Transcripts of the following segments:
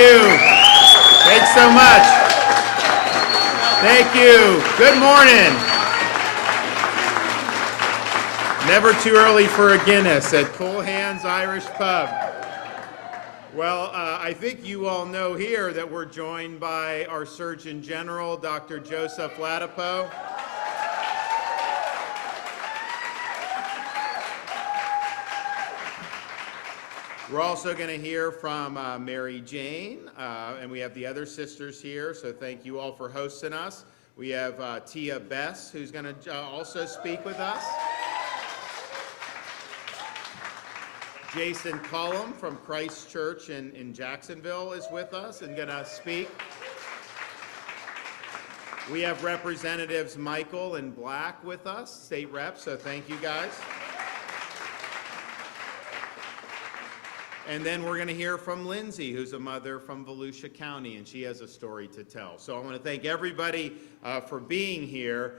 you. Thanks so much. Thank you. Good morning. Never too early for a Guinness at Culhane's Irish Pub. Well, I think you all know here that we're joined by our Surgeon General, Dr. Joseph Ladapo. We're also going to hear from Mary Jane, and we have the other sisters here, so thank you all for hosting us. We have Tia Bess, who's going to also speak with us. Jason Culhane from Christ Church in Jacksonville is with us and going to speak. We have Representatives Michael and Black with us, state reps, so thank you guys. And then we're going to hear from Lindsay, who's a mother from Volusia County, and she has a story to tell. So I want to thank everybody for being here.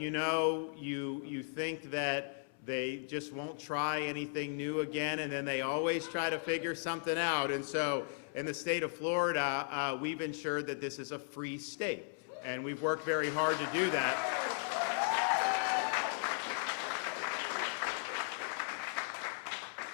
You think that they just won't try anything new again, and then they always try to figure something out. And so in the state of Florida, we've ensured that this is a free state, and we've worked very hard to do that.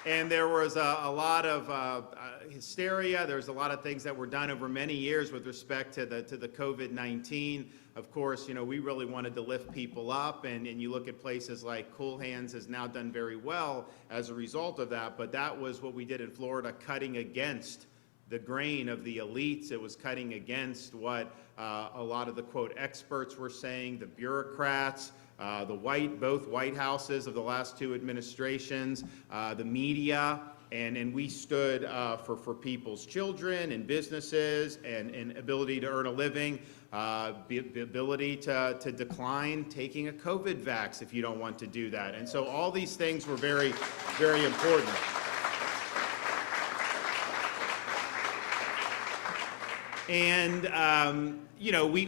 And there was a lot of hysteria. There's a lot of things that were done over many years with respect to the COVID-19. Of course, we really wanted to lift people up, and you look at places like Culhane's has now done very well as a result of that, but that was what we did in Florida, cutting against the grain of the elites. It was cutting against what a lot of the, quote, experts were saying, the bureaucrats, both White Houses of the last two administrations, the media, and we stood for people's children and businesses and ability to earn a living, the ability to decline taking a COVID vax if you don't want to do that. And so all these things were very, very important. And,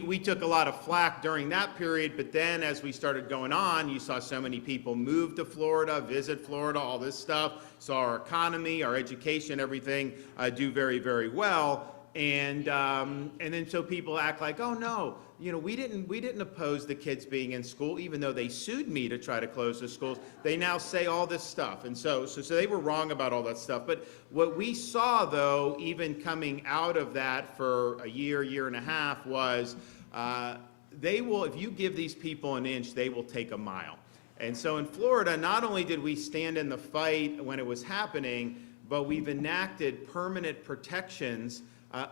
we took a lot of flack during that period, but then as we started going on, you saw so many people move to Florida, visit Florida, all this stuff, saw our economy, our education, everything do very, very well. And then so people act like, oh no, we didn't oppose the kids being in school, even though they sued me to try to close the schools. They now say all this stuff, and so they were wrong about all that stuff. But what we saw, though, even coming out of that for a year and a half, was if you give these people an inch, they will take a mile. And so in Florida, not only did we stand in the fight when it was happening, but we've enacted permanent protections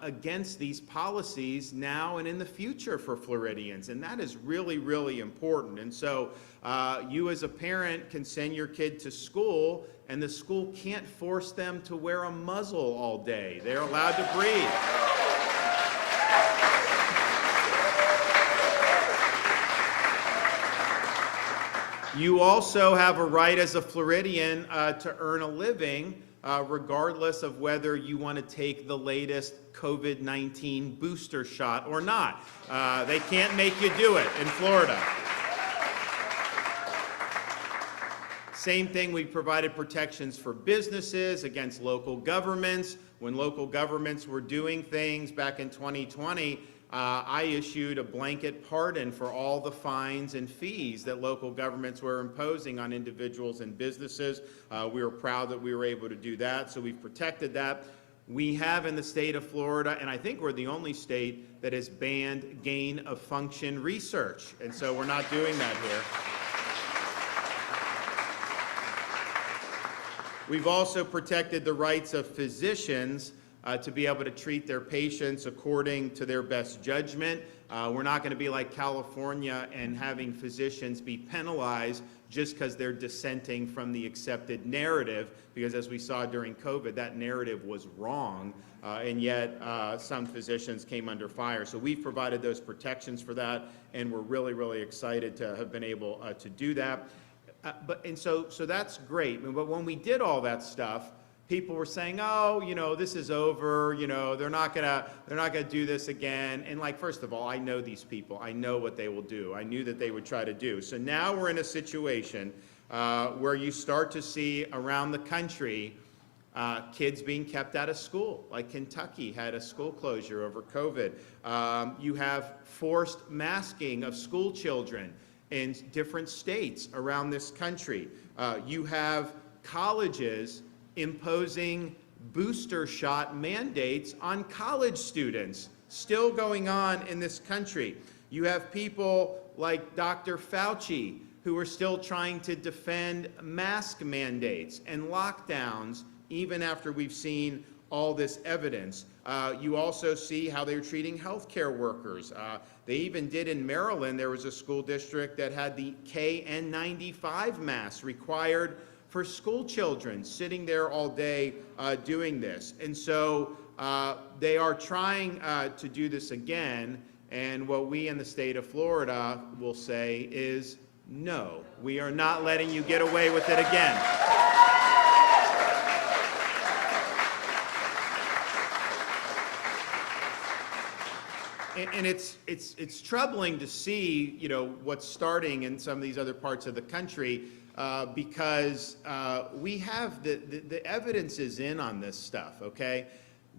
against these policies now and in the future for Floridians, and that is really, really important. And so you as a parent can send your kid to school, and the school can't force them to wear a muzzle all day. They're allowed to breathe. You also have a right as a Floridian to earn a living, regardless of whether you want to take the latest COVID-19 booster shot or not. They can't make you do it in Florida. Same thing, we provided protections for businesses against local governments. When local governments were doing things back in 2020, I issued a blanket pardon for all the fines and fees that local governments were imposing on individuals and businesses. We were proud that we were able to do that, so we've protected that. We have in the state of Florida, and I think we're the only state that has banned gain of function research, and so we're not doing that here. We've also protected the rights of physicians to be able to treat their patients according to their best judgment. We're not going to be like California and having physicians be penalized just because they're dissenting from the accepted narrative, because as we saw during COVID, that narrative was wrong, and yet some physicians came under fire. So we've provided those protections for that, and we're really, really excited to have been able to do that. So that's great. But when we did all that stuff, people were saying, oh, this is over, they're not gonna do this again. And first of all, I know these people. I know what they will do. I knew that they would try to do. So now we're in a situation where you start to see around the country Kids being kept out of school, like Kentucky had a school closure over COVID. You have forced masking of school children in different states around this country. You have colleges imposing booster shot mandates on college students, still going on in this country. You have people like Dr. Fauci who are still trying to defend mask mandates and lockdowns even after we've seen all this evidence. You also see how they're treating healthcare workers. They even did in Maryland, there was a school district that had the KN95 mask required for school children, sitting there all day doing this. And so they are trying to do this again, and what we in the state of Florida will say is, no, we are not letting you get away with it again. And it's troubling to see, you know, what's starting in some of these other parts of the country because we have the evidence is in on this stuff, okay?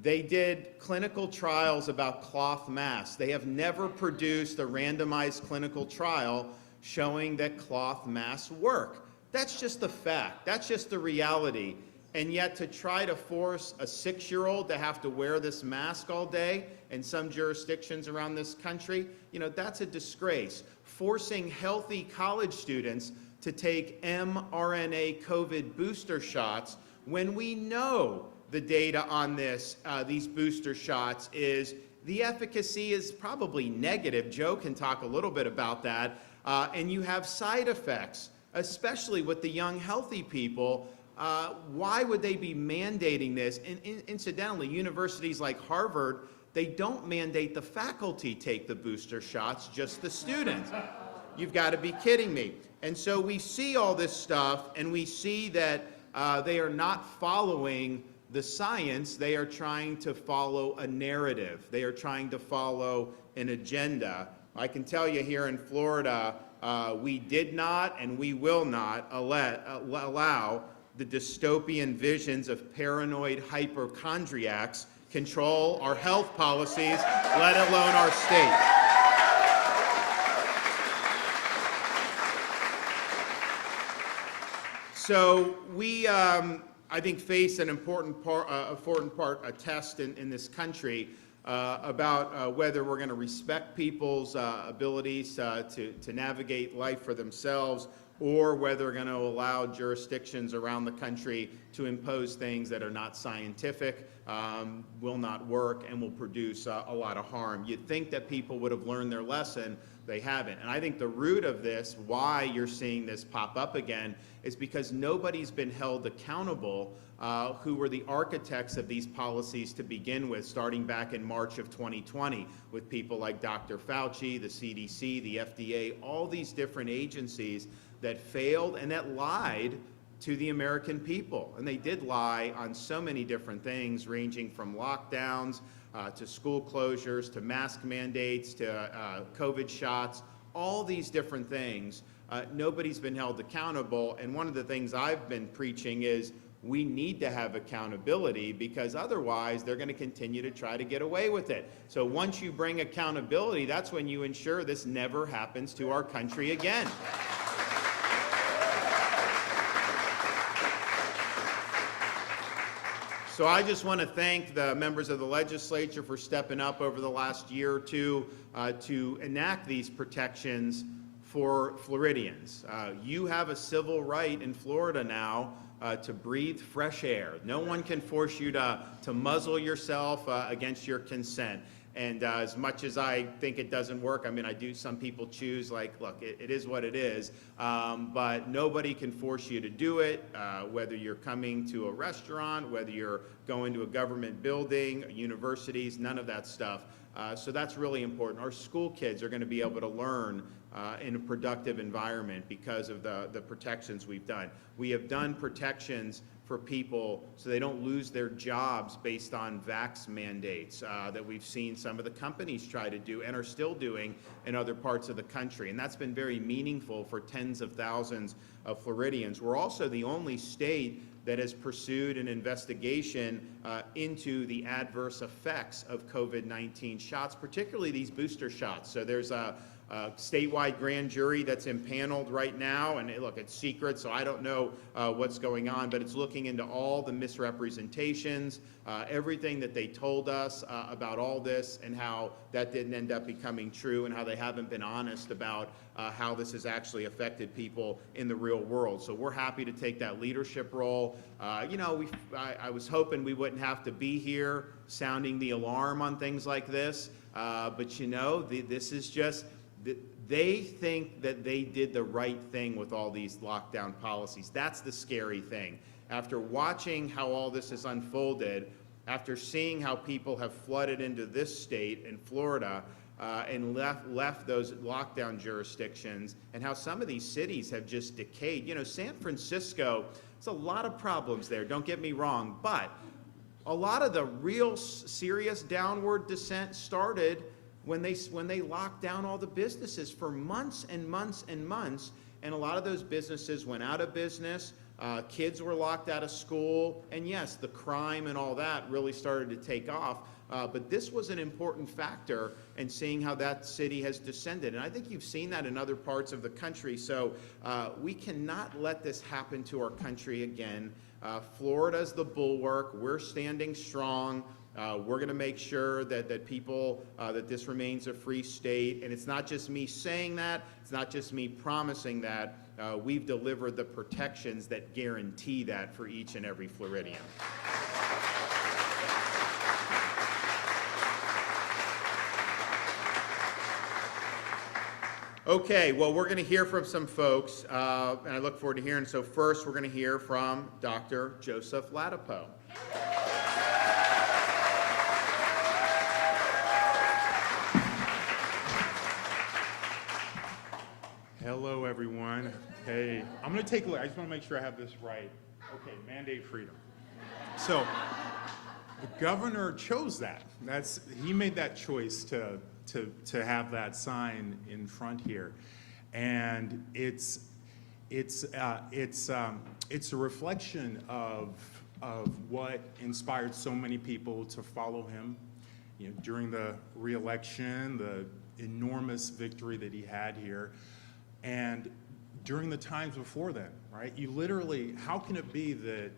They did clinical trials about cloth masks. They have never produced a randomized clinical trial showing that cloth masks work. That's just the fact. That's just the reality. And yet to try to force a 6-year-old to have to wear this mask all day in some jurisdictions around this country, you know, that's a disgrace. Forcing healthy college students to take mRNA COVID booster shots when we know the data on this, these booster shots is the efficacy is probably negative. Joe can talk a little bit about that. And you have side effects, especially with the young healthy people. Why would they be mandating this? And incidentally, universities like Harvard, they don't mandate the faculty take the booster shots, just the students. You've got to be kidding me. And so we see all this stuff, and we see that they are not following the science. They are trying to follow a narrative. They are trying to follow an agenda. I can tell you here in Florida, we did not and we will not allow the dystopian visions of paranoid hypochondriacs control our health policies, let alone our state. So we, I think, face an important part, a test in this country about whether we're going to respect people's abilities to navigate life for themselves, or whether we're going to allow jurisdictions around the country to impose things that are not scientific, will not work, and will produce a lot of harm. You'd think that people would have learned their lesson. They haven't. And I think the root of this, why you're seeing this pop up again, is because nobody's been held accountable who were the architects of these policies to begin with, starting back in March of 2020, with people like Dr. Fauci, the CDC, the FDA, all these different agencies that failed and that lied to the American people. And they did lie on so many different things, ranging from lockdowns to school closures, to mask mandates, to COVID shots, all these different things. Nobody's been held accountable. And one of the things I've been preaching is we need to have accountability, because otherwise they're going to continue to try to get away with it. So once you bring accountability, that's when you ensure this never happens to our country again. So I just want to thank the members of the legislature for stepping up over the last year or two to enact these protections for Floridians. You have a civil right in Florida now to breathe fresh air. No one can force you to muzzle yourself against your consent. And as much as I think it doesn't work, I mean, some people choose, like, look, it is what it is, but nobody can force you to do it, whether you're coming to a restaurant, whether you're going to a government building, universities, none of that stuff. So that's really important. Our school kids are going to be able to learn in a productive environment because of the protections we've done. We have done protections for people so they don't lose their jobs based on vax mandates that we've seen some of the companies try to do and are still doing in other parts of the country. And that's been very meaningful for tens of thousands of Floridians. We're also the only state that has pursued an investigation into the adverse effects of COVID-19 shots, particularly these booster shots. So there's a statewide grand jury that's impaneled right now, and look, it's secret, so I don't know what's going on, but it's looking into all the misrepresentations, everything that they told us about all this, and how that didn't end up becoming true, and how they haven't been honest about how this has actually affected people in the real world. So we're happy to take that leadership role. You know, I was hoping we wouldn't have to be here sounding the alarm on things like this, but you know, this is just, they think that they did the right thing with all these lockdown policies. That's the scary thing. After watching how all this has unfolded, after seeing how people have flooded into this state in Florida and left those lockdown jurisdictions, and how some of these cities have just decayed. You know, San Francisco, there's a lot of problems there, don't get me wrong, but a lot of the real serious downward descent started when they locked down all the businesses for months and months and months, and a lot of those businesses went out of business, kids were locked out of school, and yes, the crime and all that really started to take off, but this was an important factor in seeing how that city has descended, and I think you've seen that in other parts of the country, so we cannot let this happen to our country again. Florida's the bulwark, we're standing strong. We're going to make sure that people, that this remains a free state. And it's not just me saying that. It's not just me promising that. We've delivered the protections that guarantee that for each and every Floridian. Okay, well, we're going to hear from some folks, and I look forward to hearing. So first, we're going to hear from Dr. Joseph Ladapo. Hello, everyone. Hey, I'm going to take a look. I just want to make sure I have this right. Okay, mandate freedom. So, the governor chose that. He made that choice to have that sign in front here, and it's a reflection of what inspired so many people to follow him. You know, during the re-election, the enormous victory that he had here. And during the times before then, right? You literally, how can it be that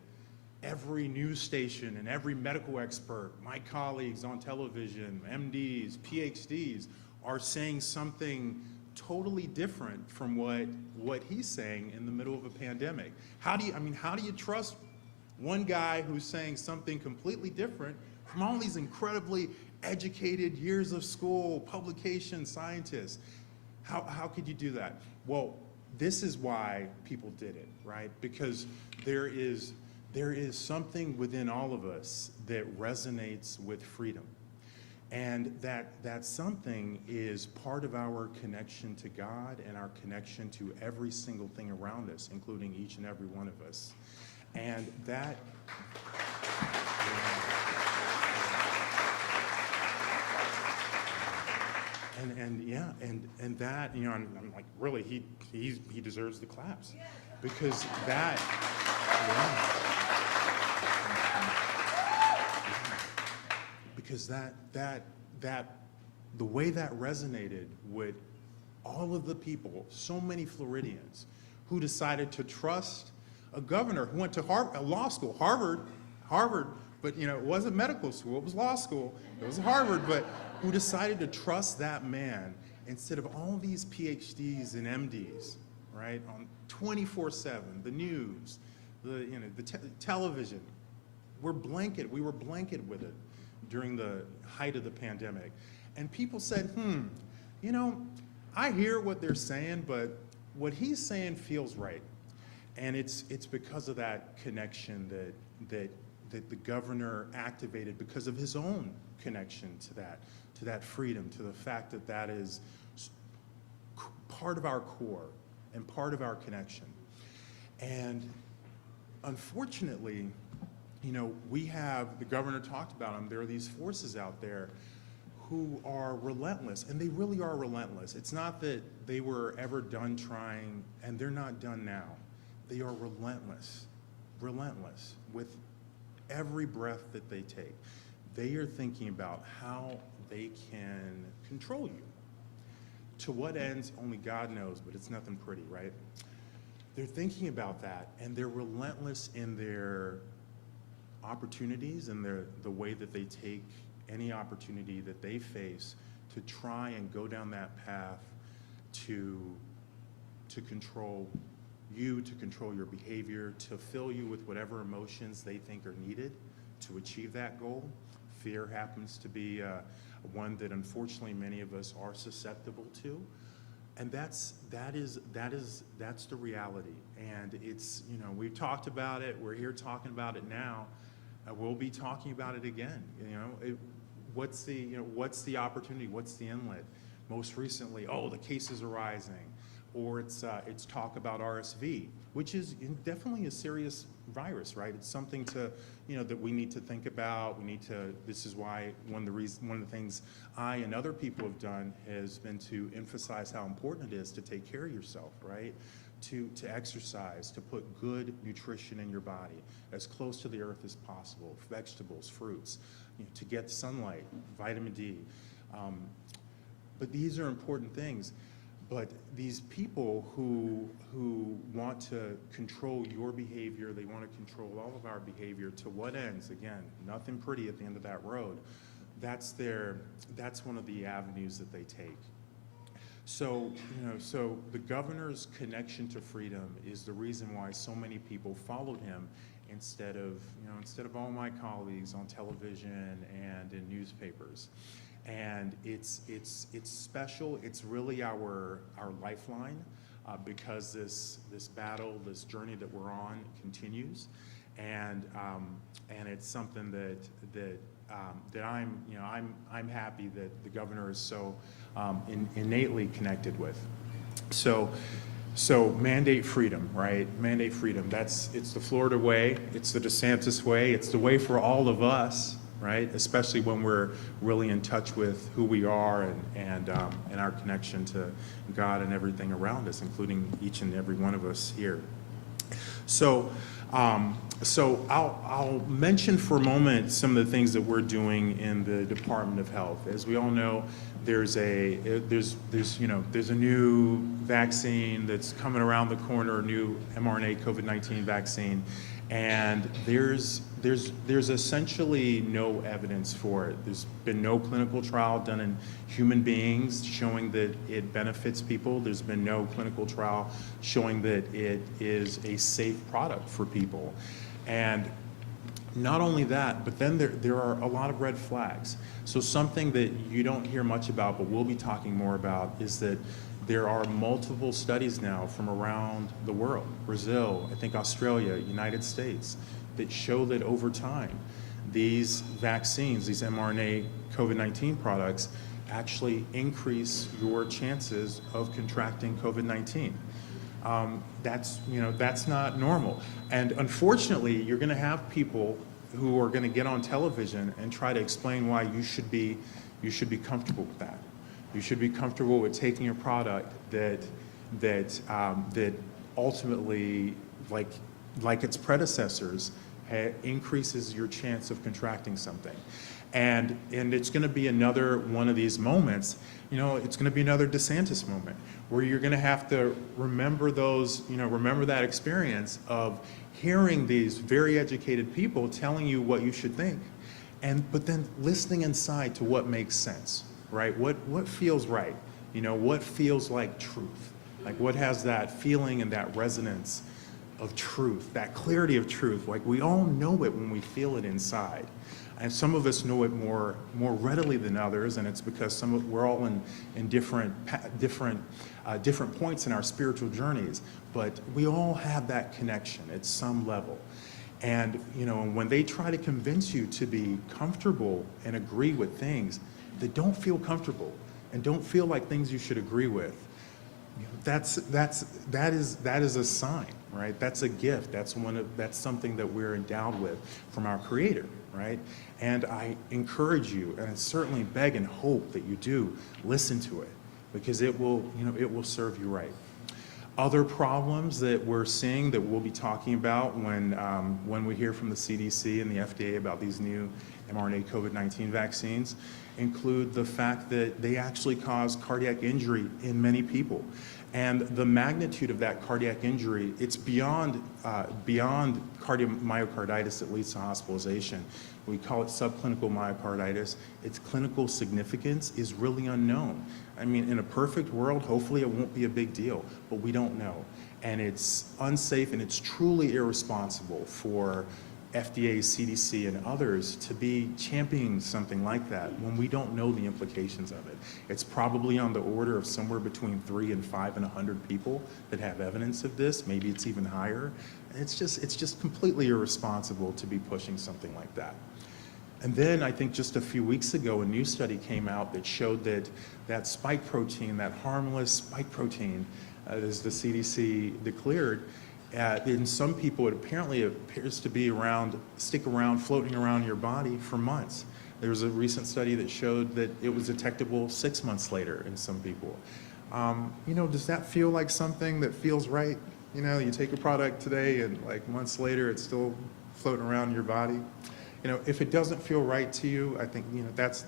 every news station and every medical expert, my colleagues on television, MDs, PhDs, are saying something totally different from what he's saying in the middle of a pandemic? How do you trust one guy who's saying something completely different from all these incredibly educated years of school, publication scientists? How could you do that? Well, this is why people did it, right? Because there is something within all of us that resonates with freedom. And that something is part of our connection to God and our connection to every single thing around us, including each and every one of us. And that, and that, you know, I'm like, really, he deserves the claps, because that, because that the way that resonated with all of the people, so many Floridians, who decided to trust a governor who went to law school, Harvard, but you know, it wasn't medical school, it was law school, it was Harvard, but who decided to trust that man instead of all these PhDs and MDs, right, on 24/7, the news, the television. We were blanketed with it during the height of the pandemic. And people said, you know, I hear what they're saying, but what he's saying feels right. And it's because of that connection that the governor activated, because of his own connection to that freedom, to the fact that is part of our core and part of our connection. And unfortunately, you know, we have, the governor talked about them, there are these forces out there who are relentless, and they really are relentless. It's not that they were ever done trying, and they're not done now. They are relentless, relentless with every breath that they take. They are thinking about how they can control you. To what ends, only God knows, but it's nothing pretty, right? They're thinking about that, and they're relentless in their opportunities and the way that they take any opportunity that they face to try and go down that path to control you, to control your behavior, to fill you with whatever emotions they think are needed to achieve that goal. Fear happens to be one that unfortunately many of us are susceptible to. And that's the reality. And it's, you know, we've talked about it, we're here talking about it now, we'll be talking about it again. You know, what's the opportunity, what's the inlet? Most recently, oh, the cases are rising, or it's talk about RSV, which is definitely a serious virus, right? It's something to, you know, that we need to think about. We need to, this is why one of the things I and other people have done has been to emphasize how important it is to take care of yourself, right? To exercise, to put good nutrition in your body, as close to the earth as possible, vegetables, fruits, you know, to get sunlight, vitamin D. But these are important things. But these people who want to control your behavior, they want to control all of our behavior, to what ends? Again, nothing pretty at the end of that road. That's one of the avenues that they take. So, you know, so the governor's connection to freedom is the reason why so many people followed him instead of all my colleagues on television and in newspapers. And it's special. It's really our lifeline because this battle, this journey that we're on continues, and it's something that I'm happy that the governor is so innately connected with. So mandate freedom, right? Mandate freedom. It's the Florida way. It's the DeSantis way. It's the way for all of us, right? Especially when we're really in touch with who we are and our connection to God and everything around us, including each and every one of us here. So I'll mention for a moment some of the things that we're doing in the Department of Health. As we all know, there's a new vaccine that's coming around the corner, a new mRNA COVID-19 vaccine, and there's essentially no evidence for it. There's been no clinical trial done in human beings showing that it benefits people. There's been no clinical trial showing that it is a safe product for people. And not only that, but then there are a lot of red flags. So something that you don't hear much about, but we'll be talking more about, is that there are multiple studies now from around the world, Brazil, I think Australia, United States, that show that over time, these vaccines, these mRNA COVID-19 products, actually increase your chances of contracting COVID-19. That's not normal. And unfortunately, you're gonna have people who are gonna get on television and try to explain why you should be comfortable with that. You should be comfortable with taking a product that ultimately, like its predecessors, increases your chance of contracting something. And it's gonna be another one of these moments, it's gonna be another DeSantis moment where you're gonna have to remember remember that experience of hearing these very educated people telling you what you should think, but then listening inside to what makes sense, right? What feels right? What feels like truth? Like what has that feeling and that resonance of truth, that clarity of truth? Like we all know it when we feel it inside. And some of us know it more readily than others, and it's because we're all in different points in our spiritual journeys, but we all have that connection at some level. And when they try to convince you to be comfortable and agree with things that don't feel comfortable and don't feel like things you should agree with, That is a sign, right? That's a gift. That's something that we're endowed with from our Creator, right? And I encourage you, and I certainly beg and hope that you do listen to it, because it will serve you right. Other problems that we're seeing that we'll be talking about when we hear from the CDC and the FDA about these new mRNA COVID-19 vaccines include the fact that they actually cause cardiac injury in many people. And the magnitude of that cardiac injury, it's beyond myocarditis that leads to hospitalization. We call it subclinical myocarditis. Its clinical significance is really unknown. I mean, in a perfect world, hopefully it won't be a big deal, but we don't know. And it's unsafe and it's truly irresponsible for FDA, CDC, and others to be championing something like that when we don't know the implications of it. It's probably on the order of somewhere between 3 and 5 and 100 people that have evidence of this. Maybe it's even higher. It's just completely irresponsible to be pushing something like that. And then I think just a few weeks ago, a new study came out that showed that spike protein, that harmless spike protein, as the CDC declared, in some people it appears to be floating around your body for months. There was a recent study that showed that it was detectable 6 months later in some people. Does that feel like something that feels right? You take a product today and like months later it's still floating around your body. If it doesn't feel right to you, I think that's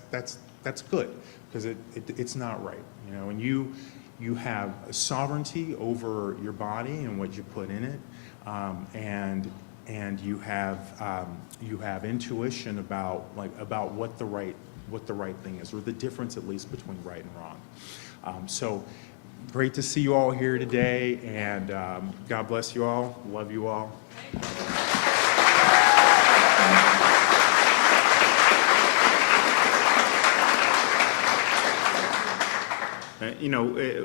good, because it's not right. And you have sovereignty over your body and what you put in it, and you have intuition about what the right thing is, or the difference at least between right and wrong. So great to see you all here today, and God bless you all. Love you all.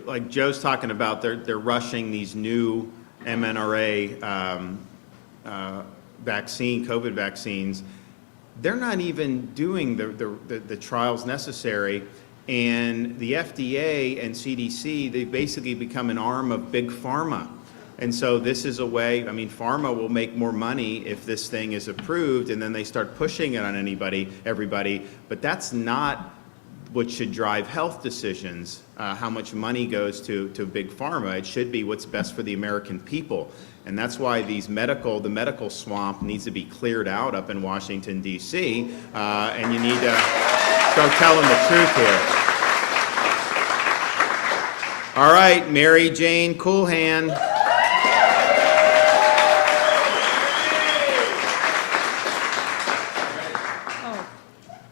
Like Joe's talking about, they're rushing these new mRNA COVID vaccines. They're not even doing the trials necessary, and the FDA and CDC, they've basically become an arm of big pharma. And so this is a way, pharma will make more money if this thing is approved, and then they start pushing it on everybody, but that's not what should drive health decisions, how much money goes to big pharma. It should be what's best for the American people. And that's why the medical swamp needs to be cleared out up in Washington, D.C., and you need to start telling the truth here. All right, Mary Jane Culhane.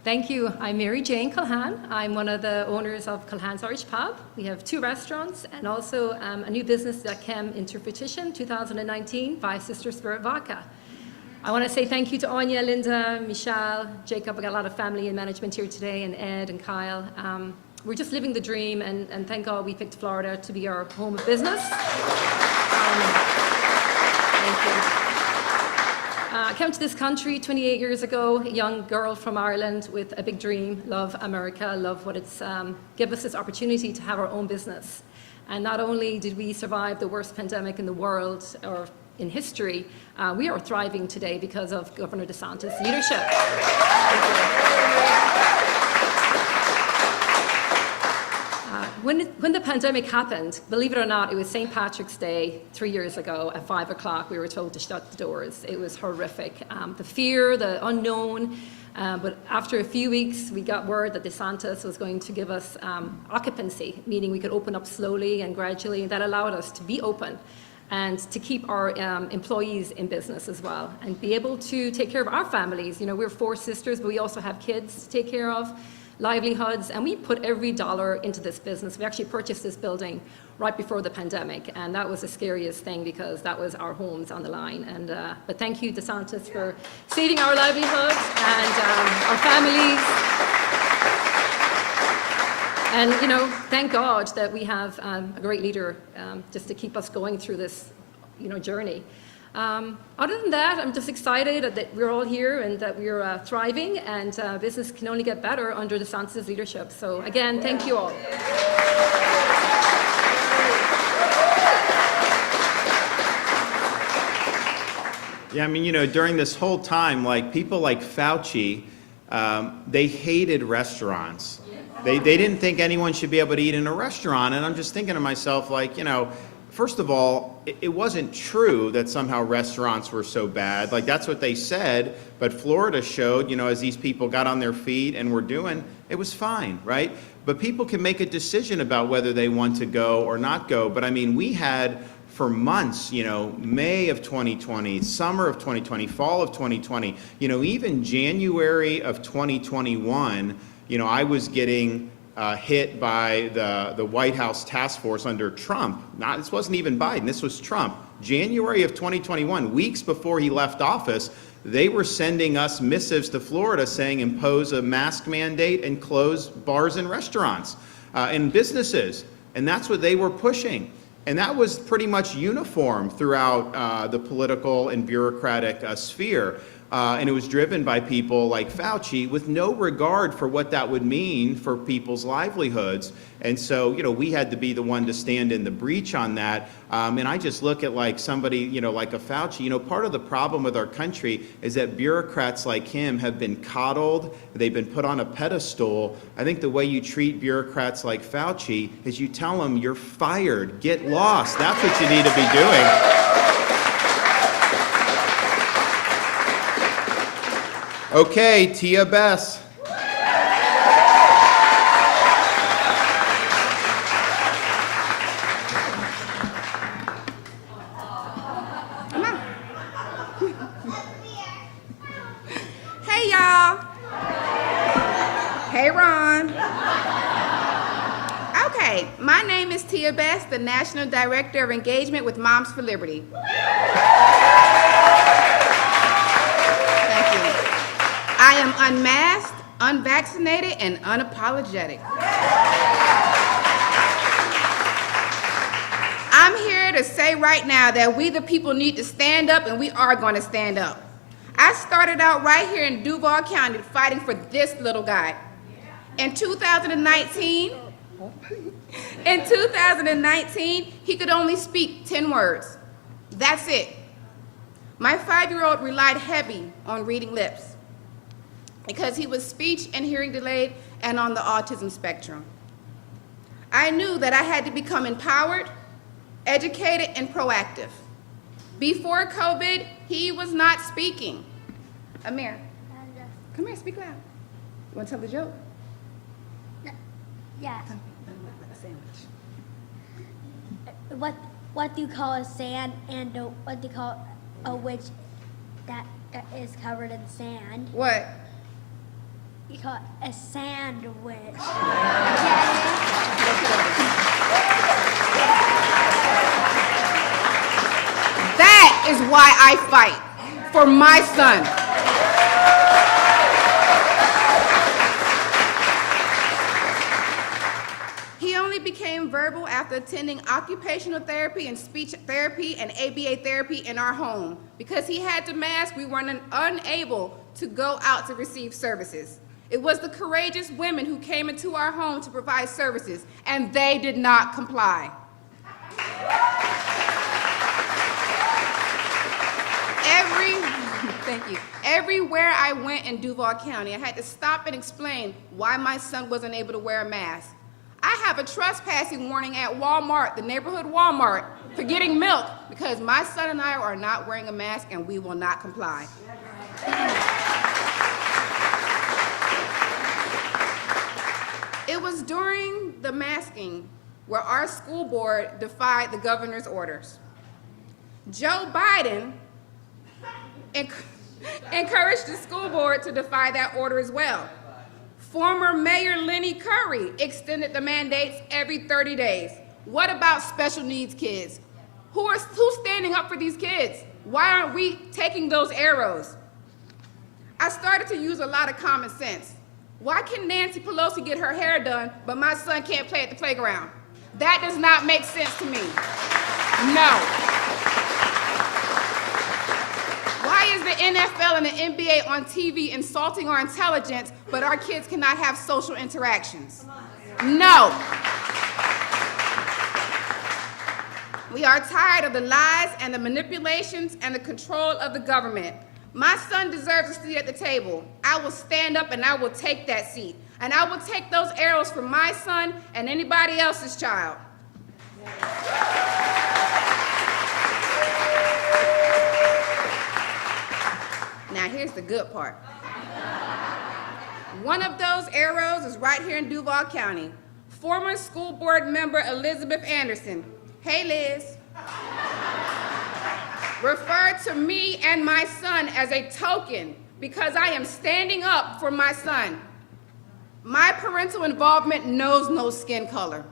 Thank you. I'm Mary Jane Culhane. I'm one of the owners of Culhane's Irish Pub. We have 2 restaurants and also a new business that came into fruition 2019 by Sister Spirit Vodka. I want to say thank you to Anya, Linda, Michelle, Jacob. I got a lot of family and management here today, and Ed and Kyle. We're just living the dream, and thank God we picked Florida to be our home of business. Thank you. I came to this country 28 years ago, a young girl from Ireland with a big dream, love America, love what it's give us this opportunity to have our own business. And not only did we survive the worst pandemic in the world or in history, we are thriving today because of Governor DeSantis' leadership. When the pandemic happened, believe it or not, it was St. Patrick's Day 3 years ago at 5 o'clock. We were told to shut the doors. It was horrific. The fear, the unknown. But after a few weeks, we got word that DeSantis was going to give us occupancy, meaning we could open up slowly and gradually. And that allowed us to be open and to keep our employees in business as well and be able to take care of our families. We're 4 sisters, but we also have kids to take care of, livelihoods, and we put every dollar into this business. We actually purchased this building right before the pandemic, and that was the scariest thing because that was our homes on the line. But thank you, DeSantis, for saving our livelihoods and our families. And thank God that we have a great leader just to keep us going through this, journey. Other than that, I'm just excited that we're all here and that we're thriving, and business can only get better under DeSantis' leadership. So again, thank you all. Yeah, I mean, during this whole time, like, people like Fauci, they hated restaurants. They didn't think anyone should be able to eat in a restaurant, and I'm just thinking to myself, like, first of all, it wasn't true that somehow restaurants were so bad. Like, that's what they said, but Florida showed, as these people got on their feet and were doing, it was fine, right? But people can make a decision about whether they want to go or not go. But I mean, we had for months, May of 2020, summer of 2020, fall of 2020, even January of 2021, I was getting hit by the White House task force under Trump. This wasn't even Biden, this was Trump. January of 2021, weeks before he left office, they were sending us missives to Florida saying impose a mask mandate and close bars and restaurants and businesses. And that's what they were pushing. And that was pretty much uniform throughout the political and bureaucratic sphere. And it was driven by people like Fauci with no regard for what that would mean for people's livelihoods. And so, we had to be the one to stand in the breach on that. And I just look at like somebody, like a Fauci, part of the problem with our country is that bureaucrats like him have been coddled, they've been put on a pedestal. I think the way you treat bureaucrats like Fauci is you tell them you're fired, get lost. That's what you need to be doing. Okay, Tia Bess. Come on. Hey, y'all. Hey, Ron. Okay, my name is Tia Bess, the National Director of Engagement with Moms for Liberty. I am unmasked, unvaccinated, and unapologetic. I'm here to say right now that we the people need to stand up, and we are going to stand up. I started out right here in Duval County fighting for this little guy. In 2019, he could only speak 10 words. That's it. My 5-year-old relied heavy on reading lips, because he was speech and hearing delayed and on the autism spectrum. I knew that I had to become empowered, educated, and proactive. Before COVID, he was not speaking. Amir, come here, speak loud. You want to tell the joke? Yes. A sandwich. What do you call a sand and what do you call a witch that is covered in sand? What? You call it a sandwich. That is why I fight for my son. He only became verbal after attending occupational therapy and speech therapy and ABA therapy in our home. Because he had to mask, we were unable to go out to receive services. It was the courageous women who came into our home to provide services, and they did not comply. Thank you. Everywhere I went in Duval County, I had to stop and explain why my son wasn't able to wear a mask. I have a trespassing warning at Walmart, the neighborhood Walmart, for getting milk because my son and I are not wearing a mask and we will not comply. It was during the masking where our school board defied the governor's orders. Joe Biden encouraged the school board to defy that order as well. Former Mayor Lenny Curry extended the mandates every 30 days. What about special needs kids? Who's standing up for these kids? Why aren't we taking those arrows? I started to use a lot of common sense. Why can Nancy Pelosi get her hair done, but my son can't play at the playground? That does not make sense to me. No. Why is the NFL and the NBA on TV insulting our intelligence, but our kids cannot have social interactions? No. We are tired of the lies and the manipulations and the control of the government. My son deserves a seat at the table. I will stand up and I will take that seat. And I will take those arrows from my son and anybody else's child. Now here's the good part. One of those arrows is right here in Duval County. Former school board member Elizabeth Anderson. Hey, Liz. Referred to me and my son as a token because I am standing up for my son. My parental involvement knows no skin color.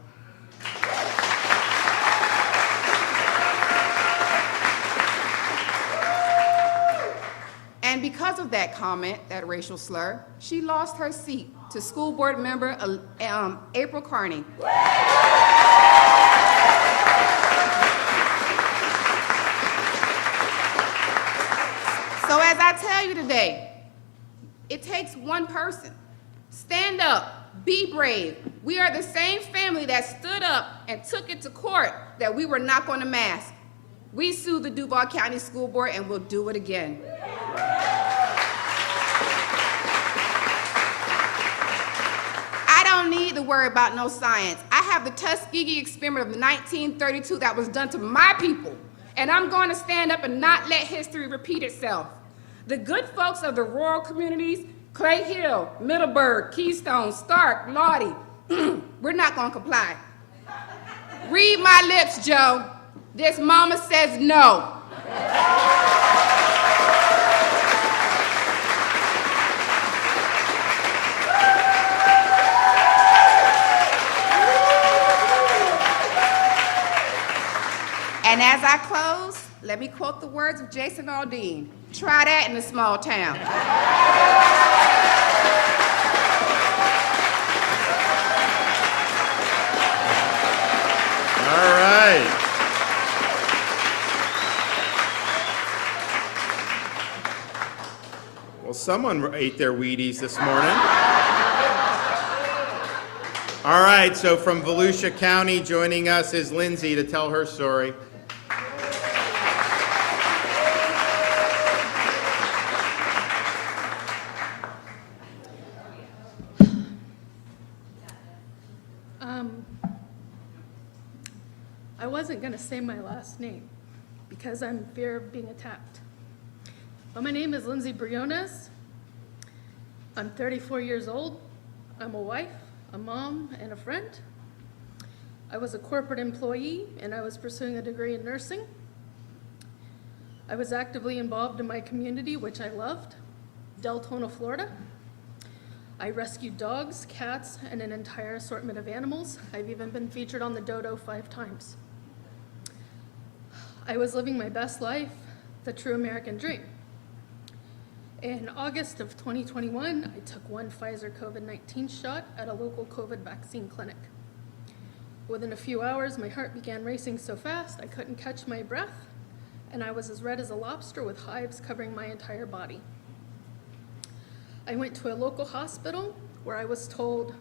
And because of that comment, that racial slur, she lost her seat to school board member April Carney. So as I tell you today, it takes one person. Stand up, be brave. We are the same family that stood up and took it to court that we were not going to mask. We sued the Duval County School Board and we'll do it again. I don't need to worry about no science. I have the Tuskegee experiment of 1932 that was done to my people, and I'm going to stand up and not let history repeat itself. The good folks of the rural communities, Clay Hill, Middleburg, Keystone, Stark, Lottie, we're not going to comply. Read my lips, Joe. This mama says no. And as I close, let me quote the words of Jason Aldean. Try that in a small town. All right. Well, someone ate their Wheaties this morning. All right, so from Volusia County, joining us is Lindsay to tell her story. I wasn't going to say my last name because I'm in fear of being attacked. But my name is Lindsay Briones. I'm 34 years old. I'm a wife, a mom, and a friend. I was a corporate employee and I was pursuing a degree in nursing. I was actively involved in my community, which I loved, Deltona, Florida. I rescued dogs, cats, and an entire assortment of animals. I've even been featured on the Dodo 5 times. I was living my best life, the true American dream. In August of 2021, I took one Pfizer COVID-19 shot at a local COVID vaccine clinic. Within a few hours, my heart began racing so fast I couldn't catch my breath, and I was as red as a lobster with hives covering my entire body. I went to a local hospital where I was told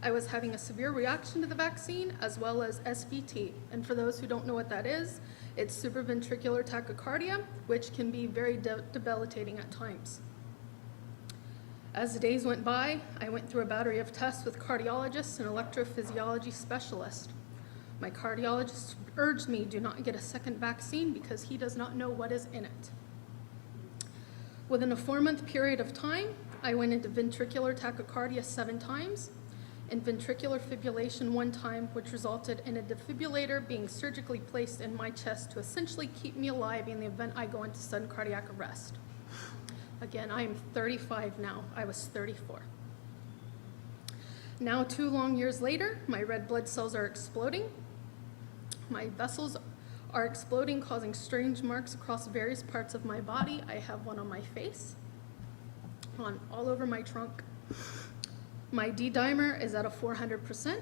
I was having a severe reaction to the vaccine as well as SVT. And for those who don't know what that is, it's supraventricular tachycardia, which can be very debilitating at times. As the days went by, I went through a battery of tests with cardiologists and electrophysiology specialists. My cardiologist urged me do not get a second vaccine because he does not know what is in it. Within a 4-month period of time, I went into ventricular tachycardia 7 times and ventricular fibrillation 1 time, which resulted in a defibrillator being surgically placed in my chest to essentially keep me alive in the event I go into sudden cardiac arrest. Again, I am 35 now. I was 34. Now, 2 long years later, my red blood cells are exploding. My vessels are exploding, causing strange marks across various parts of my body. I have one on my face, all over my trunk. My D-dimer is at a 400%.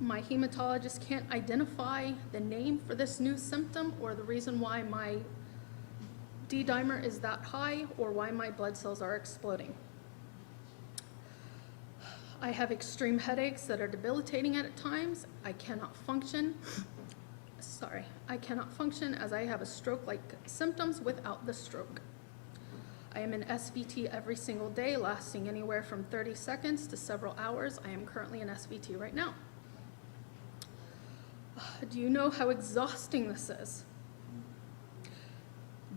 My hematologist can't identify the name for this new symptom or the reason why my D-dimer is that high or why my blood cells are exploding. I have extreme headaches that are debilitating at times. I cannot function. I cannot function as I have a stroke-like symptoms without the stroke. I am in SVT every single day, lasting anywhere from 30 seconds to several hours. I am currently in SVT right now. Do you know how exhausting this is?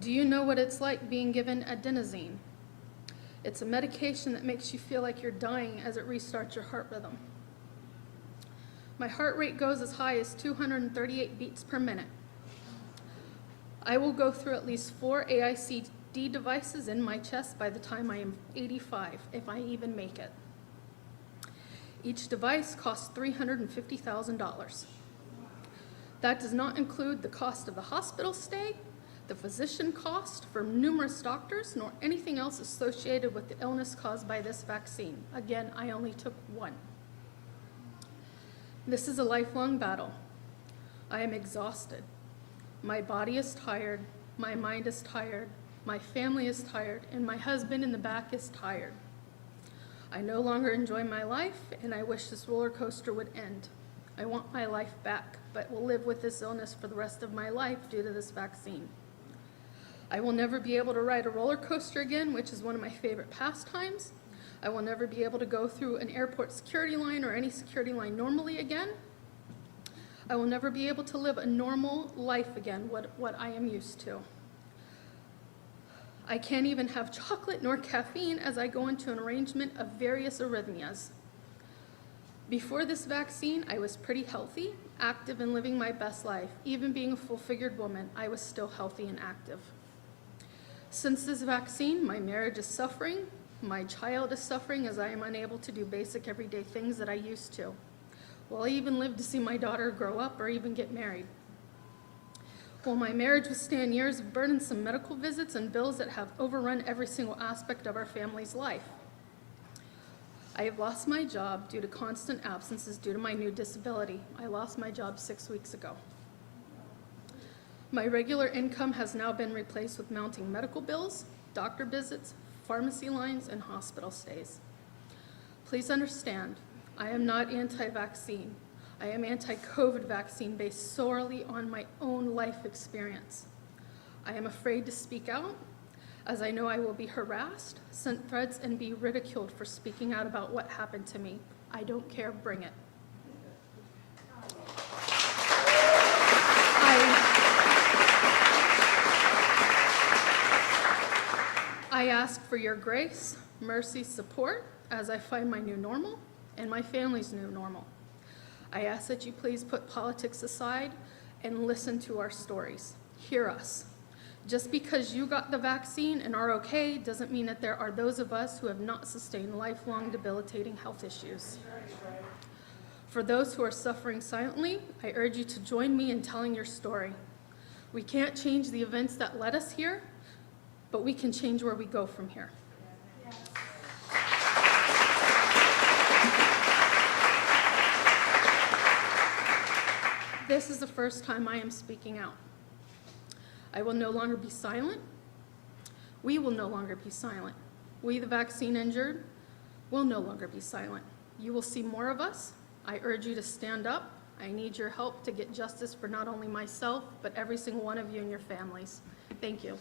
Do you know what it's like being given adenosine? It's a medication that makes you feel like you're dying as it restarts your heart rhythm. My heart rate goes as high as 238 beats per minute. I will go through at least 4 AICD devices in my chest by the time I am 85, if I even make it. Each device costs $350,000. That does not include the cost of the hospital stay, the physician cost for numerous doctors, nor anything else associated with the illness caused by this vaccine. Again, I only took one. This is a lifelong battle. I am exhausted. My body is tired, my mind is tired, my family is tired, and my husband in the back is tired. I no longer enjoy my life, and I wish this roller coaster would end. I want my life back, but will live with this illness for the rest of my life due to this vaccine. I will never be able to ride a roller coaster again, which is one of my favorite pastimes. I will never be able to go through an airport security line or any security line normally again. I will never be able to live a normal life again, what I am used to. I can't even have chocolate nor caffeine as I go into an arrangement of various arrhythmias. Before this vaccine, I was pretty healthy, active, and living my best life. Even being a full-figured woman, I was still healthy and active. Since this vaccine, my marriage is suffering, my child is suffering as I am unable to do basic everyday things that I used to. Will I even live to see my daughter grow up or even get married? Will my marriage withstand years of burdensome medical visits and bills that have overrun every single aspect of our family's life? I have lost my job due to constant absences due to my new disability. I lost my job 6 weeks ago. My regular income has now been replaced with mounting medical bills, doctor visits, pharmacy lines, and hospital stays. Please understand, I am not anti-vaccine. I am anti-COVID vaccine based solely on my own life experience. I am afraid to speak out, as I know I will be harassed, sent threats, and be ridiculed for speaking out about what happened to me. I don't care, bring it. I ask for your grace, mercy, support as I find my new normal and my family's new normal. I ask that you please put politics aside and listen to our stories. Hear us. Just because you got the vaccine and are okay doesn't mean that there are those of us who have not sustained lifelong debilitating health issues. For those who are suffering silently, I urge you to join me in telling your story. We can't change the events that led us here, but we can change where we go from here. This is the first time I am speaking out. I will no longer be silent. We will no longer be silent. We, the vaccine injured, will no longer be silent. You will see more of us. I urge you to stand up. I need your help to get justice for not only myself, but every single one of you and your families. Thank you.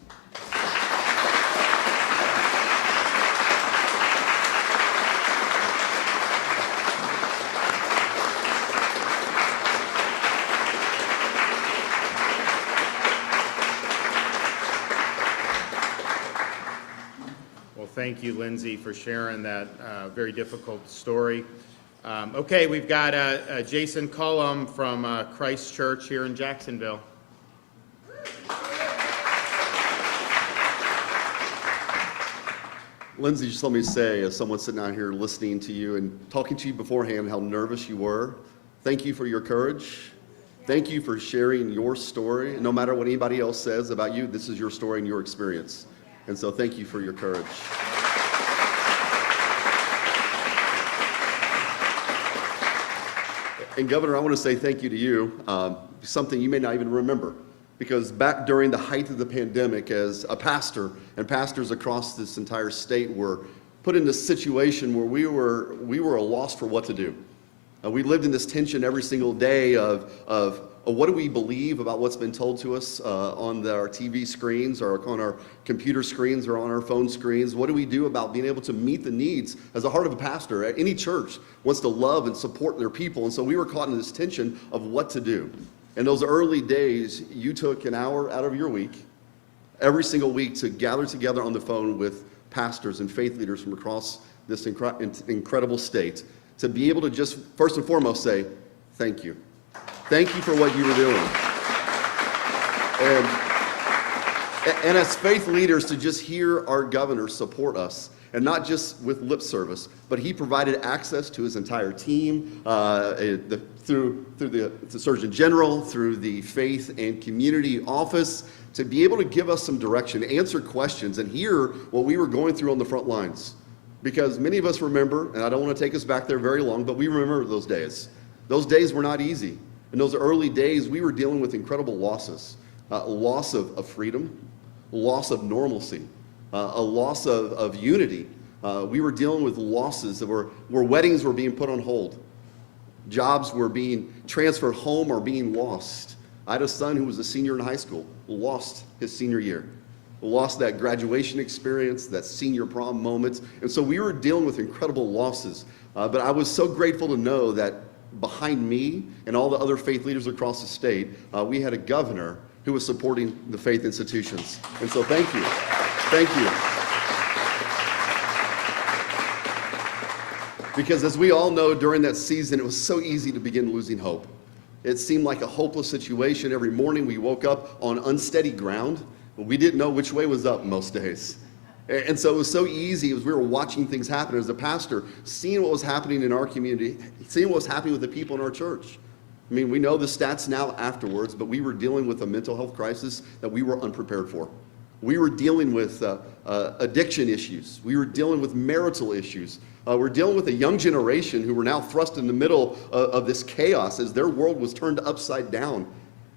Thank you, Lindsay, for sharing that very difficult story. Okay, we've got Jason Culhane from Christ Church here in Jacksonville. Lindsay, just let me say, as someone sitting out here listening to you and talking to you beforehand, how nervous you were. Thank you for your courage. Thank you for sharing your story. No matter what anybody else says about you, this is your story and your experience. And so thank you for your courage. And Governor, I want to say thank you to you, something you may not even remember, because back during the height of the pandemic, as a pastor and pastors across this entire state were put in this situation where we were a loss for what to do. We lived in this tension every single day of what do we believe about what's been told to us on our TV screens or on our computer screens or on our phone screens? What do we do about being able to meet the needs as the heart of a pastor? Any church wants to love and support their people, and so we were caught in this tension of what to do. In those early days, you took an hour out of your week, every single week, to gather together on the phone with pastors and faith leaders from across this incredible state to be able to just, first and foremost, say, thank you. Thank you for what you were doing. And as faith leaders, to just hear our governor support us, and not just with lip service, but he provided access to his entire team, through the Surgeon General, through the Faith and Community Office, to be able to give us some direction, answer questions, and hear what we were going through on the front lines. Because many of us remember, and I don't want to take us back there very long, but we remember those days. Those days were not easy. In those early days, we were dealing with incredible losses. Loss of freedom, loss of normalcy, a loss of unity. We were dealing with losses that where weddings were being put on hold. Jobs were being transferred home or being lost. I had a son who was a senior in high school, lost his senior year, lost that graduation experience, that senior prom moment. And so we were dealing with incredible losses. But I was so grateful to know that behind me and all the other faith leaders across the state, we had a governor who was supporting the faith institutions. And so thank you. Thank you. Because as we all know, during that season, it was so easy to begin losing hope. It seemed like a hopeless situation. Every morning we woke up on unsteady ground. We didn't know which way was up most days. And so it was so easy as we were watching things happen as a pastor, seeing what was happening in our community, seeing what was happening with the people in our church. I mean, we know the stats now afterwards, but we were dealing with a mental health crisis that we were unprepared for. We were dealing with addiction issues. We were dealing with marital issues. We're dealing with a young generation who were now thrust in the middle of this chaos as their world was turned upside down.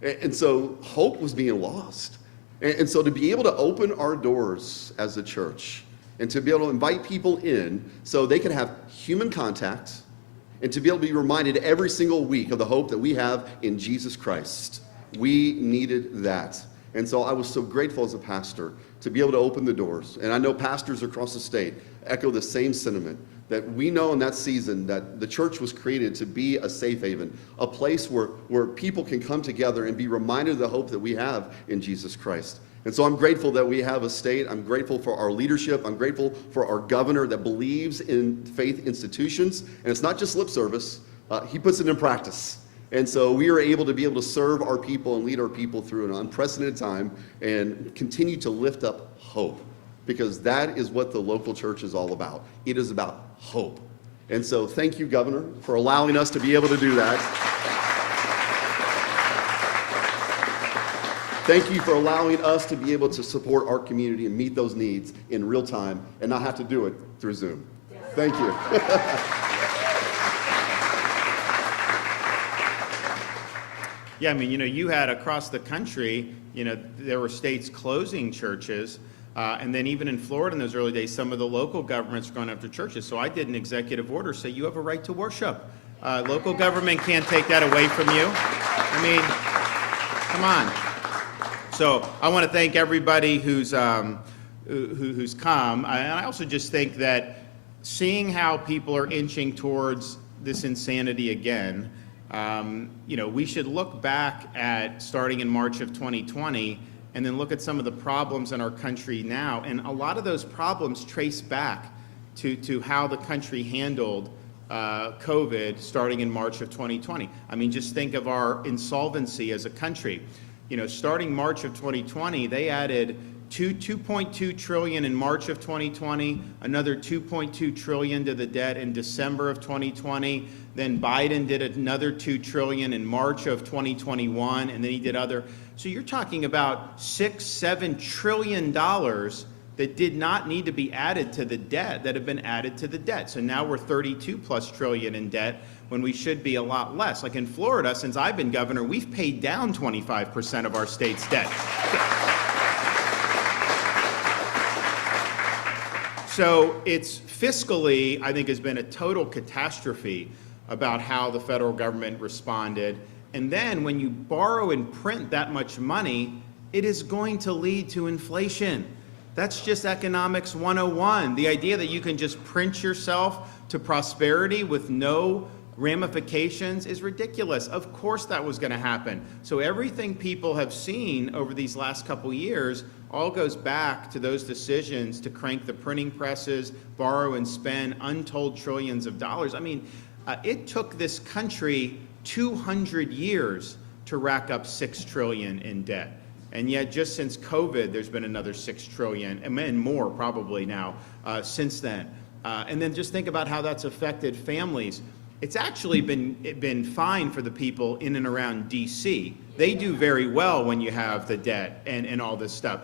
And so hope was being lost. And so to be able to open our doors as a church and to be able to invite people in so they can have human contact and to be able to be reminded every single week of the hope that we have in Jesus Christ, we needed that. And so I was so grateful as a pastor to be able to open the doors. And I know pastors across the state echo the same sentiment, that we know in that season that the church was created to be a safe haven, a place where people can come together and be reminded of the hope that we have in Jesus Christ. And so I'm grateful that we have a state. I'm grateful for our leadership. I'm grateful for our governor that believes in faith institutions. And it's not just lip service. He puts it in practice. And so we are able to serve our people and lead our people through an unprecedented time and continue to lift up hope, because that is what the local church is all about. It is about hope. And so thank you, Governor, for allowing us to be able to do that. Thank you for allowing us to be able to support our community and meet those needs in real time and not have to do it through Zoom. Thank you. Yeah, I mean, you had across the country, there were states closing churches. And then even in Florida in those early days, some of the local governments were going after churches. So I did an executive order say you have a right to worship. Local government can't take that away from you. I mean, come on. So I want to thank everybody who's come. And I also just think that seeing how people are inching towards this insanity again, we should look back at starting in March of 2020 and then look at some of the problems in our country now. And a lot of those problems trace back to how the country handled COVID starting in March of 2020. I mean, just think of our insolvency as a country. Starting March of 2020, they added $2.2 trillion in March of 2020, another $2.2 trillion to the debt in December of 2020. Then Biden did another $2 trillion in March of 2021, and then he did other. So you're talking about $6-7 trillion that did not need to be added to the debt that have been added to the debt. So now we're 32+ trillion in debt when we should be a lot less. Like in Florida, since I've been governor, we've paid down 25% of our state's debt. So it's fiscally, I think, has been a total catastrophe about how the federal government responded. And then when you borrow and print that much money, it is going to lead to inflation. That's just economics 101. The idea that you can just print yourself to prosperity with no ramifications is ridiculous. Of course that was going to happen. So everything people have seen over these last couple years all goes back to those decisions to crank the printing presses, borrow and spend untold trillions of dollars. I mean, it took this country 200 years to rack up $6 trillion in debt. And yet just since COVID, there's been another $6 trillion and more probably now since then. And then just think about how that's affected families. It's actually been fine for the people in and around DC. They do very well when you have the debt and all this stuff.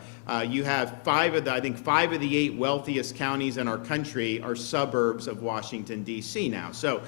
You have five of the 8 wealthiest counties in our country are suburbs of Washington, D.C. now. So,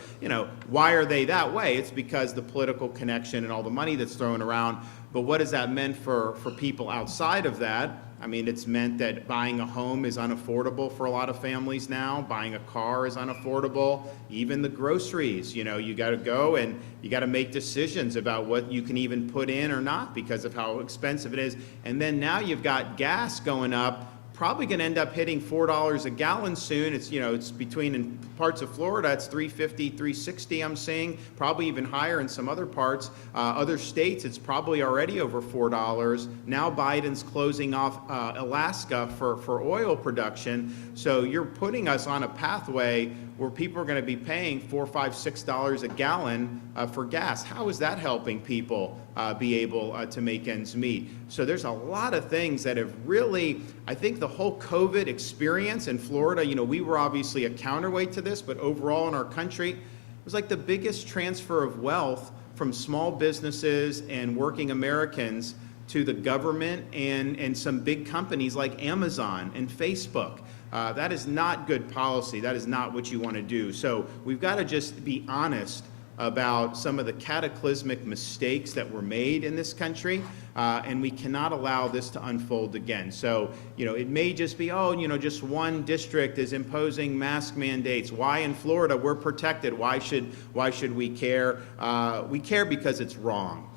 why are they that way? It's because the political connection and all the money that's thrown around. But what has that meant for people outside of that? I mean, it's meant that buying a home is unaffordable for a lot of families now. Buying a car is unaffordable. Even the groceries, you got to go and you got to make decisions about what you can even put in or not because of how expensive it is. And then now you've got gas going up, probably going to end up hitting $4 a gallon soon. It's between, in parts of Florida, it's $3.50, $3.60 I'm seeing, probably even higher in some other parts. Other states, it's probably already over $4. Now Biden's closing off Alaska for oil production. So you're putting us on a pathway where people are going to be paying $4, $5, $6 a gallon for gas. How is that helping people be able to make ends meet? So there's a lot of things that have really, I think the whole COVID experience in Florida, we were obviously a counterweight to this, but overall in our country, it was like the biggest transfer of wealth from small businesses and working Americans to the government and some big companies like Amazon and Facebook. That is not good policy. That is not what you want to do. So we've got to just be honest about some of the cataclysmic mistakes that were made in this country, and we cannot allow this to unfold again. So, it may just be, just one district is imposing mask mandates. Why in Florida we're protected? Why should we care? We care because it's wrong.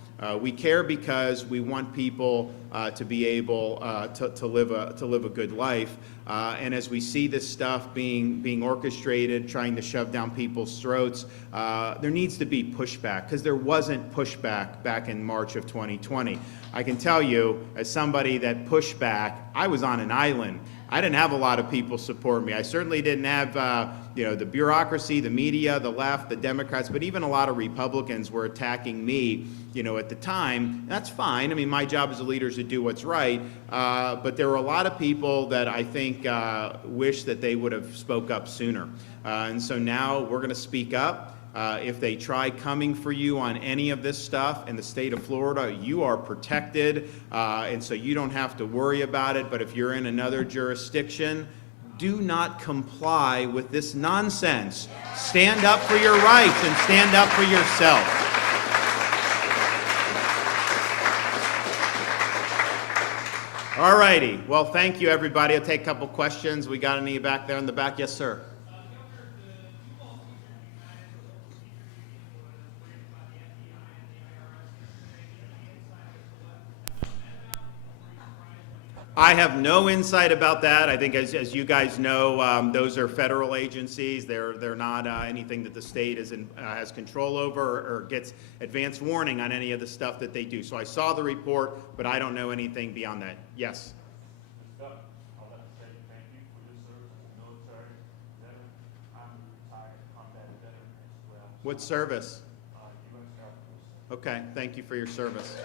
We care because we want people to be able to live a good life. And as we see this stuff being orchestrated, trying to shove down people's throats, there needs to be pushback, because there wasn't pushback back in March of 2020. I can tell you, as somebody that pushed back, I was on an island. I didn't have a lot of people support me. I certainly didn't have, the bureaucracy, the media, the left, the Democrats, but even a lot of Republicans were attacking me, at the time. That's fine. I mean, my job as a leader is to do what's right. But there were a lot of people that I think wish that they would have spoke up sooner. And so now we're going to speak up. If they try coming for you on any of this stuff in the state of Florida, you are protected, and so you don't have to worry about it. But if you're in another jurisdiction, do not comply with this nonsense. Stand up for your rights and stand up for yourself. All righty. Well, thank you, everybody. I'll take a couple questions. We got any back there in the back? Yes, sir. I have no insight about that. I think, as you guys know, those are federal agencies. They're not anything that the state has control over or gets advance warning on any of the stuff that they do. So I saw the report, but I don't know anything beyond that. Yes. I'd like to say thank you for your service as a military veteran. I'm a retired combat veteran as well. What service? U.S. Air Force. Okay. Thank you for your service.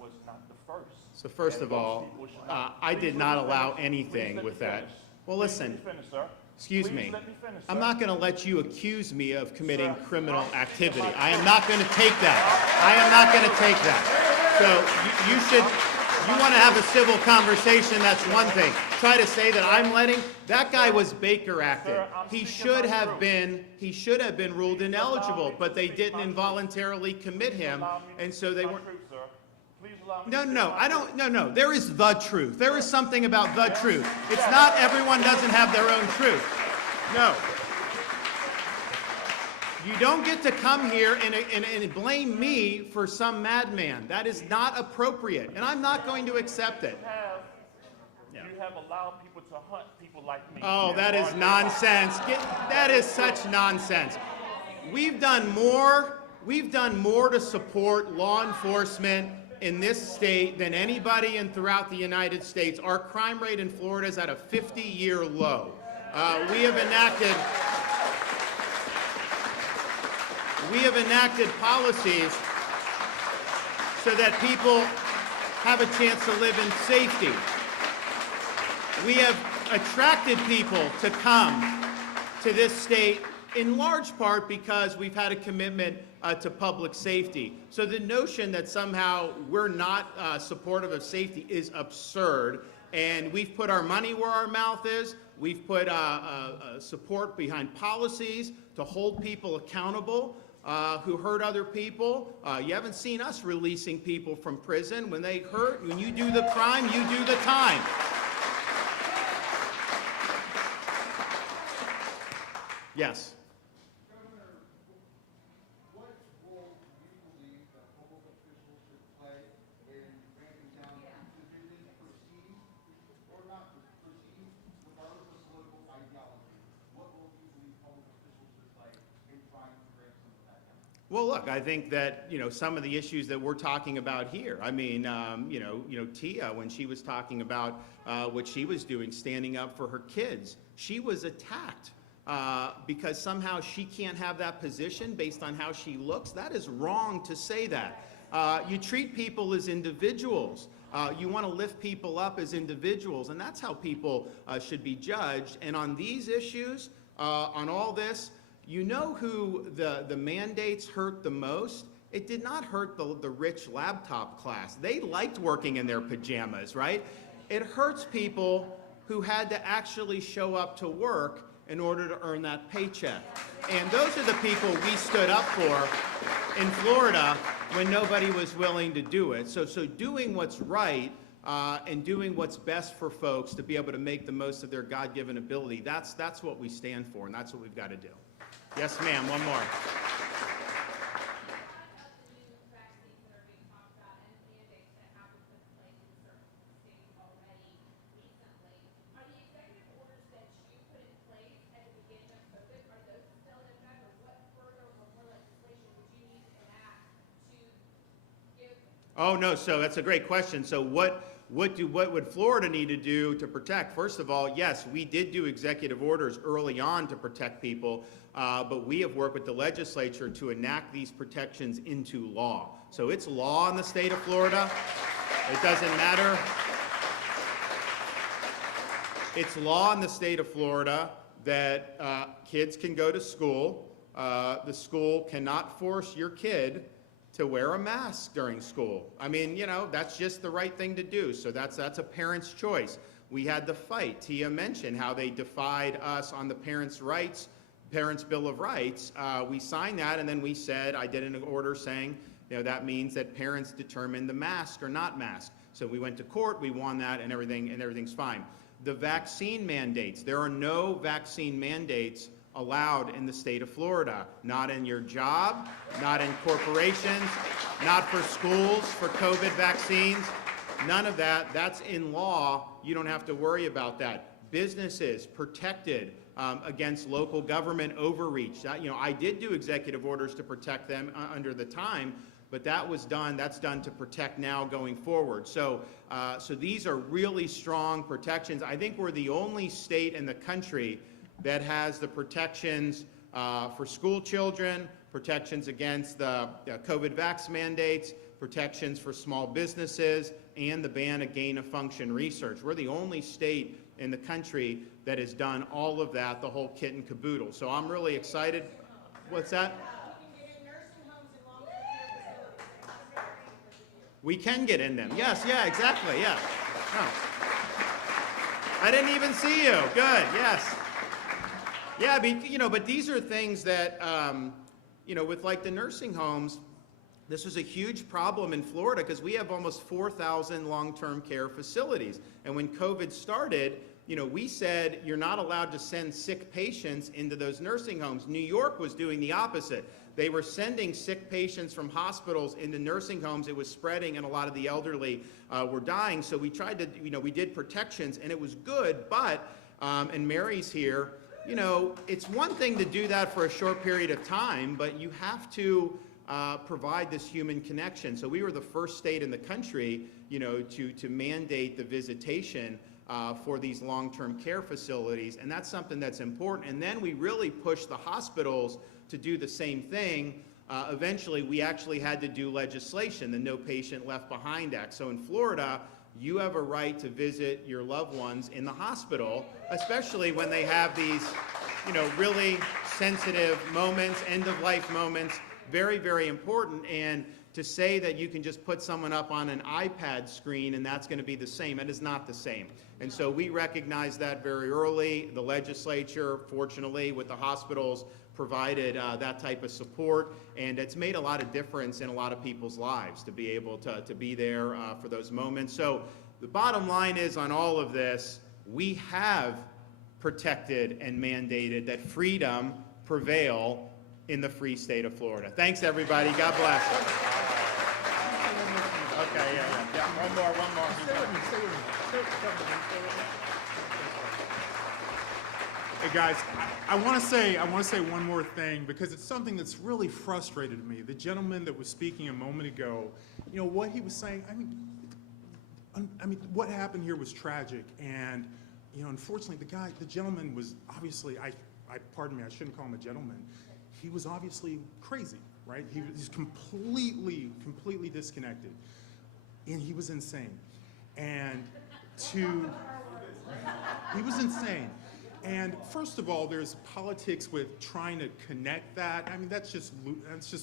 Was not the first. So first of all, I did not allow anything with that. Well, listen. Finish, sir. Excuse Please me. let me finish, I'm sir. not going to let you accuse me of committing Sir, criminal I'm activity. speaking my I am not going to take that. I am not going to take that. So you want to have a civil conversation, that's one thing. Try to say that I'm letting, that guy was Baker acted. Sir, I'm He speaking should my have truth. been ruled Please allow ineligible, me to but they speak didn't my truth. involuntarily commit him, Allow me to and so speak they my weren't. truth, sir. Please allow me No, to speak no, my I truth. don't, no. There is the truth. There is something about the truth. It's not everyone doesn't have their own truth. No. You don't get to come here and blame me for some madman. That is not appropriate, and I'm not going to accept it. You have allowed people to hunt people like me. Oh, that is nonsense. That is such nonsense. We've done more to support law enforcement in this state than anybody throughout the United States. Our crime rate in Florida is at a 50-year low. We have enacted policies so that people have a chance to live in safety. We have attracted people to come to this state in large part because we've had a commitment to public safety. So the notion that somehow we're not supportive of safety is absurd. And we've put our money where our mouth is. We've put support behind policies to hold people accountable who hurt other people. You haven't seen us releasing people from prison. When they hurt, when you do the crime, you do the time. Yes. Governor, what role do you believe that public officials should play in ramping down division, perceived or not perceived, regardless of political ideology? What role do you believe public officials should play in trying to ramp some of that down? Well, look, I think that, some of the issues that we're talking about here, I mean, Tia, when she was talking about what she was doing, standing up for her kids, she was attacked because somehow she can't have that position based on how she looks. That is wrong to say that. You treat people as individuals. You want to lift people up as individuals, and that's how people should be judged. And on these issues, on all this, you know who the mandates hurt the most? It did not hurt the rich laptop class. They liked working in their pajamas, right? It hurts people who had to actually show up to work in order to earn that paycheck. And those are the people we stood up for in Florida when nobody was willing to do it. So doing what's right and doing what's best for folks to be able to make the most of their God-given ability, that's what we stand for, and that's what we've got to do. Yes, ma'am, one more. Oh, no, so that's a great question. So what would Florida need to do to protect? First of all, yes, we did do executive orders early on to protect people, but we have worked with the legislature to enact these protections into law. So it's law in the state of Florida. It doesn't matter. It's law in the state of Florida that kids can go to school. The school cannot force your kid to wear a mask during school. I mean, that's just the right thing to do. So that's a parent's choice. We had the fight. Tia mentioned how they defied us on the Parents' Bill of Rights. We signed that, and then we said, I did an order saying, that means that parents determine the mask or not mask. So we went to court, we won that, and everything's fine. The vaccine mandates. There are no vaccine mandates allowed in the state of Florida. Not in your job, not in corporations, not for schools, for COVID vaccines. None of that. That's in law. You don't have to worry about that. Businesses protected against local government overreach. I did do executive orders to protect them under the time, but that's done to protect now going forward. So these are really strong protections. I think we're the only state in the country that has the protections for school children, protections against the COVID vax mandates, protections for small businesses, and the ban of gain-of-function research. We're the only state in the country that has done all of that, the whole kit and caboodle. So I'm really excited. What's that? We can get in them. Yes, yeah, exactly, yeah. No. I didn't even see you. Good, yes. Yeah, but these are things that, with like the nursing homes, this was a huge problem in Florida because we have almost 4,000 long-term care facilities. And when COVID started, we said you're not allowed to send sick patients into those nursing homes. New York was doing the opposite. They were sending sick patients from hospitals into nursing homes. It was spreading, and a lot of the elderly were dying. So we tried to, we did protections, and it was good. But, and Mary's here, it's one thing to do that for a short period of time, but you have to provide this human connection. So we were the first state in the country, to mandate the visitation for these long-term care facilities, and that's something that's important. And then we really pushed the hospitals to do the same thing. Eventually, we actually had to do legislation, the No Patient Left Behind Act. So in Florida, you have a right to visit your loved ones in the hospital, especially when they have these, really sensitive moments, end-of-life moments, very, very important. And to say that you can just put someone up on an iPad screen and that's going to be the same, it is not the same. And so we recognize that very early. The legislature, fortunately, with the hospitals, provided that type of support, and it's made a lot of difference in a lot of people's lives to be able to be there for those moments. So the bottom line is, on all of this, we have protected and mandated that freedom prevail in the free state of Florida. Thanks, everybody. God bless. Okay, yeah. One more. Hey guys, I want to say one more thing because it's something that's really frustrated me. The gentleman that was speaking a moment ago, what he was saying. I mean, what happened here was tragic, and unfortunately, the gentleman was obviously. Pardon me, I shouldn't call him a gentleman. He was obviously crazy, right? He's completely disconnected, and he was insane. He was insane. And first of all, there's politics with trying to connect that. I mean, that's just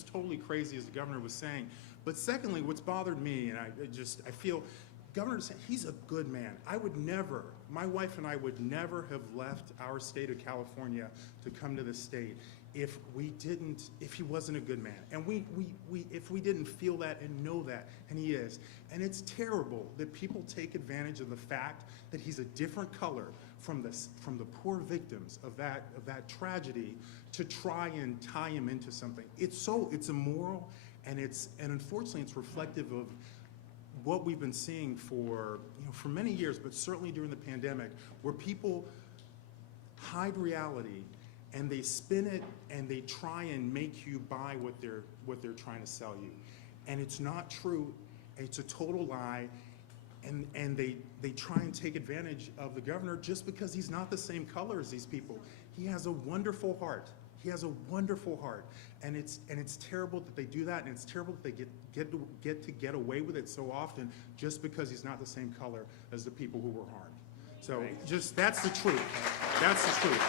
totally crazy, as the governor was saying. But secondly, what's bothered me, and I feel, Governor DeSantis, he's a good man. My wife and I would never have left our state of California to come to this state if he wasn't a good man. And if we didn't feel that and know that, and he is. And it's terrible that people take advantage of the fact that he's a different color from the poor victims of that tragedy to try and tie him into something. It's immoral, and unfortunately it's reflective of what we've been seeing for many years, but certainly during the pandemic, where people hide reality and they spin it and they try and make you buy what they're trying to sell you. And it's not true, it's a total lie, and they try and take advantage of the governor just because he's not the same color as these people. He has a wonderful heart. He has a wonderful heart, and it's terrible that they do that, and it's terrible that they get away with it so often just because he's not the same color as the people who were harmed. So that's the truth. That's the truth.